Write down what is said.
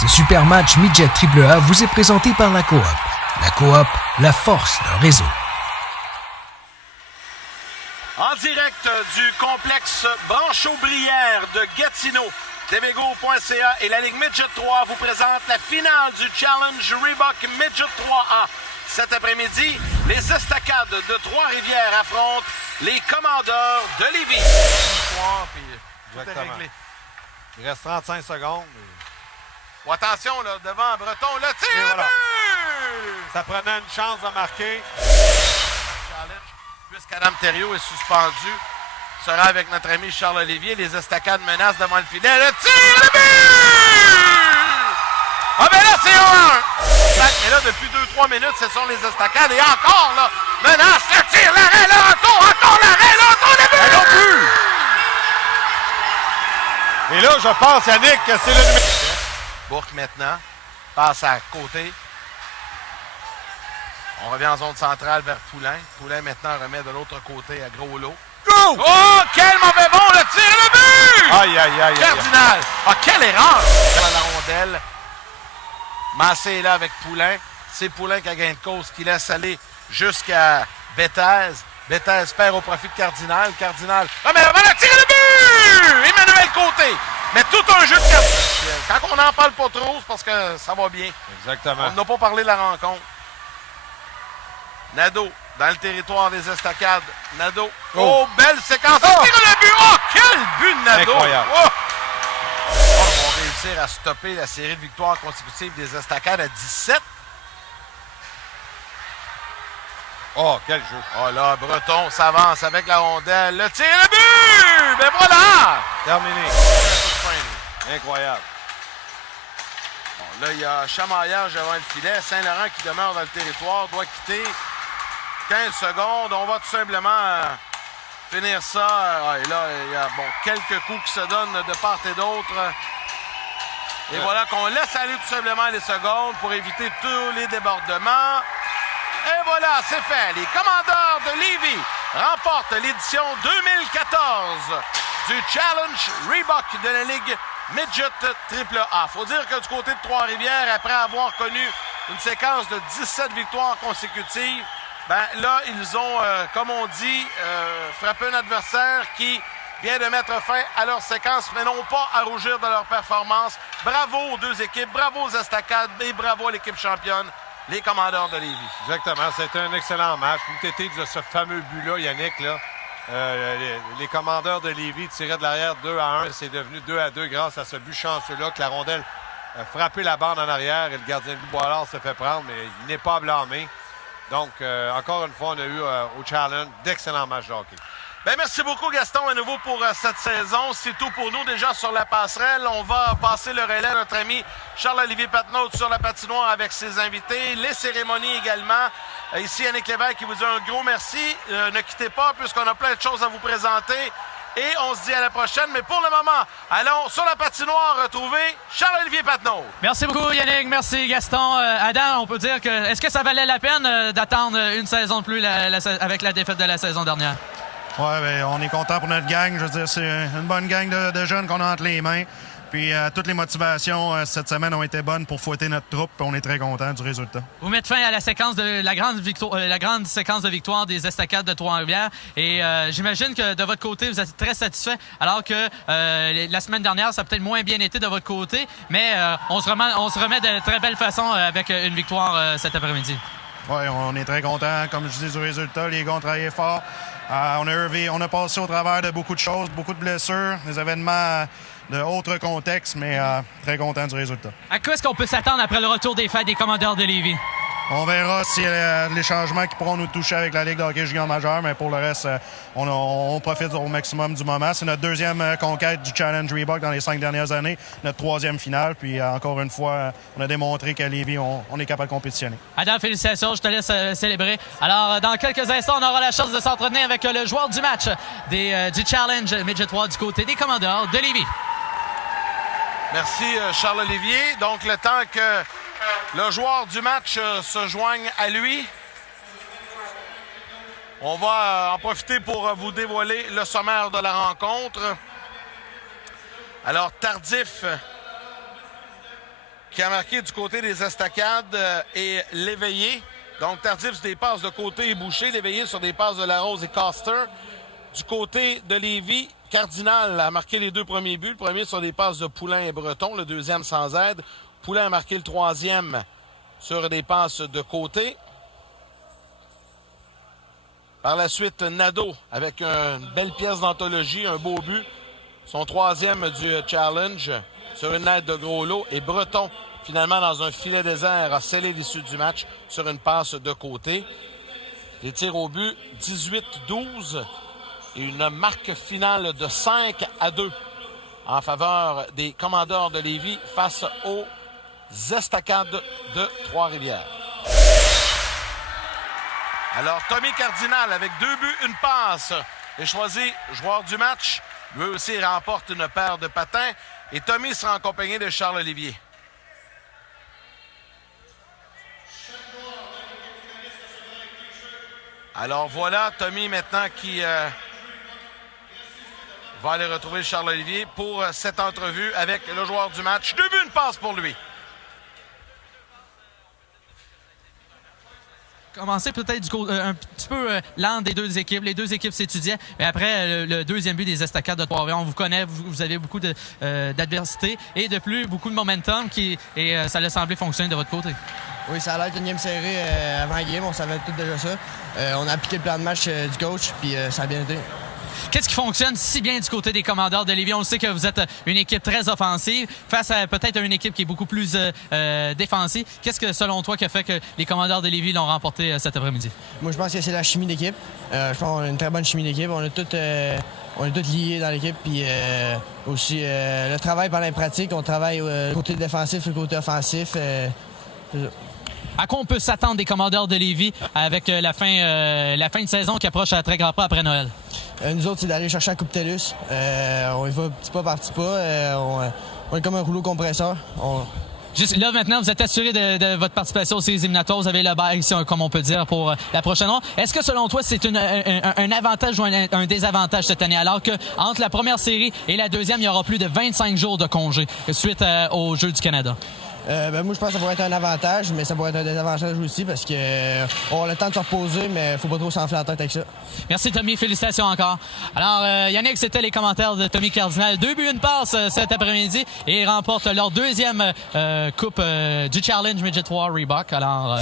Ce super match Midget AAA vous est présenté par la Coop. La Coop, la force d'un réseau. En direct du complexe Branche-Aubrière de Gatineau, tvgo.ca et la Ligue Midget 3 vous présente la finale du Challenge Reebok Midget 3A. Cet après-midi, les Estacades de Trois-Rivières affrontent les Commandeurs de Lévis. Exactement. Il reste 35 secondes. Oh, attention, là, devant Breton, le tir! Voilà. Ça prenait une chance de marquer. Challenge, puisqu'Adam Thériault est suspendu, sera avec notre ami Charles Olivier. Les Estacades menacent devant le filet. Le tir! Le but! Ah ben là, c'est 1-1! Mais là, depuis 2-3 minutes, ce sont les Estacades. Et encore, là, menace, le tir, l'arrêt, le retour, encore l'arrêt, le retour, le but! Non plus! Et là, je pense, Yannick, que c'est le numéro... Bourque maintenant, passe à côté. On revient en zone centrale vers Poulain. Poulain maintenant remet de l'autre côté à Gros-Lot. Go! Oh, quel mauvais bon, le tir, le but! Aïe, aïe, aïe. Cardinal! Ah, quelle erreur! Dans la rondelle. Massé est là avec Poulain. C'est Poulain qui a gain de cause, qui laisse aller jusqu'à Bethez. Bethez perd au profit de Cardinal. Cardinal. Ah, mais le tir, le but! Emmanuel Côté. Mais tout un jeu de Cardinal. Quand on n'en parle pas trop, c'est parce que ça va bien. Exactement. On n'a pas parlé de la rencontre. Nadeau, dans le territoire des Estacades. Nadeau. Oh, belle séquence. Oh! Tire le but. Oh, quel but de Nadeau. Incroyable. Oh! On va réussir à stopper la série de victoires consécutives des Estacades à 17. Oh, quel jeu. Oh là, Breton s'avance avec la rondelle. Le tir, le but. Ben voilà. Terminé. Incroyable. Bon, là, il y a chamaillage devant le filet. Saint-Laurent qui demeure dans le territoire doit quitter. 15 secondes. On va tout simplement finir ça. Et là, il y a quelques coups qui se donnent de part et d'autre. Et voilà qu'on laisse aller tout simplement les secondes pour éviter tous les débordements. Et voilà, c'est fait. Les Commandeurs de Lévis remportent l'édition 2014 du Challenge Reebok de la Ligue Midget AAA. Faut dire que du côté de Trois-Rivières, après avoir connu une séquence de 17 victoires consécutives, ben là, ils ont, comme on dit, frappé un adversaire qui vient de mettre fin à leur séquence, mais non pas à rougir de leur performance. Bravo aux deux équipes, bravo aux Estacades et bravo à l'équipe championne, les Commandeurs de Lévis. Exactement. C'était un excellent match. Vous tétez de ce fameux but-là, Yannick, là. Les Commandeurs de Lévis tiraient de l'arrière 2-1. C'est devenu 2-2 grâce à ce but chanceux-là que la rondelle a frappé la bande en arrière et le gardien de but Boilard se fait prendre, mais il n'est pas blâmé. Donc, encore une fois, on a eu au challenge d'excellents matchs de hockey. Bien, merci beaucoup, Gaston, à nouveau pour cette saison. C'est tout pour nous déjà sur la passerelle. On va passer le relais à notre ami Charles-Olivier Patenaude sur la patinoire avec ses invités. Les cérémonies également. Ici, Yannick Lévesque qui vous dit un gros merci. Ne quittez pas puisqu'on a plein de choses à vous présenter. Et on se dit à la prochaine. Mais pour le moment, allons sur la patinoire retrouver Charles-Olivier Patenaude. Merci beaucoup, Yannick. Merci, Gaston. Adam, on peut dire que... Est-ce que ça valait la peine d'attendre une saison de plus avec la défaite de la saison dernière? Oui, bien, on est content pour notre gang. Je veux dire, c'est une bonne gang de jeunes qu'on a entre les mains. Puis toutes les motivations cette semaine ont été bonnes pour fouetter notre troupe. On est très contents du résultat. Vous mettez fin à la séquence de la grande séquence de victoire des Estacades de Trois-Rivières. Et j'imagine que de votre côté, vous êtes très satisfait. Alors que la semaine dernière, ça a peut-être moins bien été de votre côté. Mais on se remet de très belle façon avec une victoire cet après-midi. Oui, on est très contents, comme je dis, du résultat. Les gars ont travaillé fort. On a passé au travers de beaucoup de choses, beaucoup de blessures, des événements de autres contextes, mais très content du résultat. À quoi est-ce qu'on peut s'attendre après le retour des fêtes des Commandeurs de Lévis? On verra s'il y a les changements qui pourront nous toucher avec la Ligue de hockey junior majeur, mais pour le reste, on profite au maximum du moment. C'est notre deuxième conquête du Challenge Reebok dans les 5 dernières années, notre troisième finale. Puis encore une fois, on a démontré qu'à Lévis, on est capable de compétitionner. Adam, félicitations, je te laisse célébrer. Alors, dans quelques instants, on aura la chance de s'entretenir avec le joueur du match du Challenge Midget 3 du côté des Commandeurs de Lévis. Merci, Charles-Olivier. Donc, le temps que le joueur du match se joigne à lui, on va en profiter pour vous dévoiler le sommaire de la rencontre. Alors, Tardif qui a marqué du côté des Estacades et Léveillé. Donc, Tardif sur des passes de côté et Boucher. Léveillé sur des passes de Larose et Coster. Du côté de Lévis, Cardinal a marqué les 2 premiers buts. Le premier sur des passes de Poulain et Breton. Le deuxième sans aide. Poulain a marqué le 3e sur des passes de côté. Par la suite, Nadeau avec une belle pièce d'anthologie, un beau but. Son 3e du challenge sur une aide de gros lot. Et Breton, finalement, dans un filet désert, a scellé l'issue du match sur une passe de côté. Les tirs au but, 18-12. Et une marque finale de 5-2 en faveur des Commandeurs de Lévis face aux Estacades de Trois-Rivières. Alors, Tommy Cardinal, avec 2 buts, 1 passe, est choisi joueur du match. Lui aussi remporte une paire de patins. Et Tommy sera accompagné de Charles Olivier. Alors voilà, Tommy maintenant qui va aller retrouver Charles Olivier pour cette entrevue avec le joueur du match. 2 buts, 1 passe pour lui. Commencer peut-être un petit peu lent des deux équipes. Les deux équipes s'étudiaient. Mais après, le deuxième but des Estacades de Trois-Rivières, on vous connaît, vous avez beaucoup d'adversité et de plus, beaucoup de momentum et ça a semblé fonctionner de votre côté. Oui, ça a l'air d'une game serrée avant la game. On savait tout déjà ça. On a appliqué le plan de match du coach, puis ça a bien été. Qu'est-ce qui fonctionne si bien du côté des Commandeurs de Lévis? On sait que vous êtes une équipe très offensive face à peut-être une équipe qui est beaucoup plus défensive. Qu'est-ce que, selon toi, qui a fait que les Commandeurs de Lévis l'ont remporté cet après-midi? Moi, je pense que c'est la chimie d'équipe. Je pense qu'on a une très bonne chimie d'équipe. On est tous liés dans l'équipe. Puis aussi, le travail pendant les pratiques, on travaille côté défensif et côté offensif. À quoi on peut s'attendre des Commandeurs de Lévis avec la fin de saison qui approche à très grands pas après Noël? Nous autres, c'est d'aller chercher la Coupe TELUS. On y va petit pas par petit pas. On est comme un rouleau compresseur. Juste là, maintenant, vous êtes assuré de votre participation aux séries éliminatoires. Vous avez le bail, comme on peut dire, pour la prochaine ronde. Est-ce que, selon toi, c'est un avantage ou un désavantage cette année? Alors que entre la première série et la deuxième, il y aura plus de 25 jours de congé suite aux Jeux du Canada. Moi, je pense que ça pourrait être un avantage, mais ça pourrait être un désavantage aussi parce qu'on a le temps de se reposer, mais il ne faut pas trop s'enfler la tête avec ça. Merci, Tommy. Félicitations encore. Alors, Yannick, c'était les commentaires de Tommy Cardinal. 2 buts, 1 passe cet après-midi et ils remportent leur 2e coupe du Challenge Midget 3 Reebok. Alors...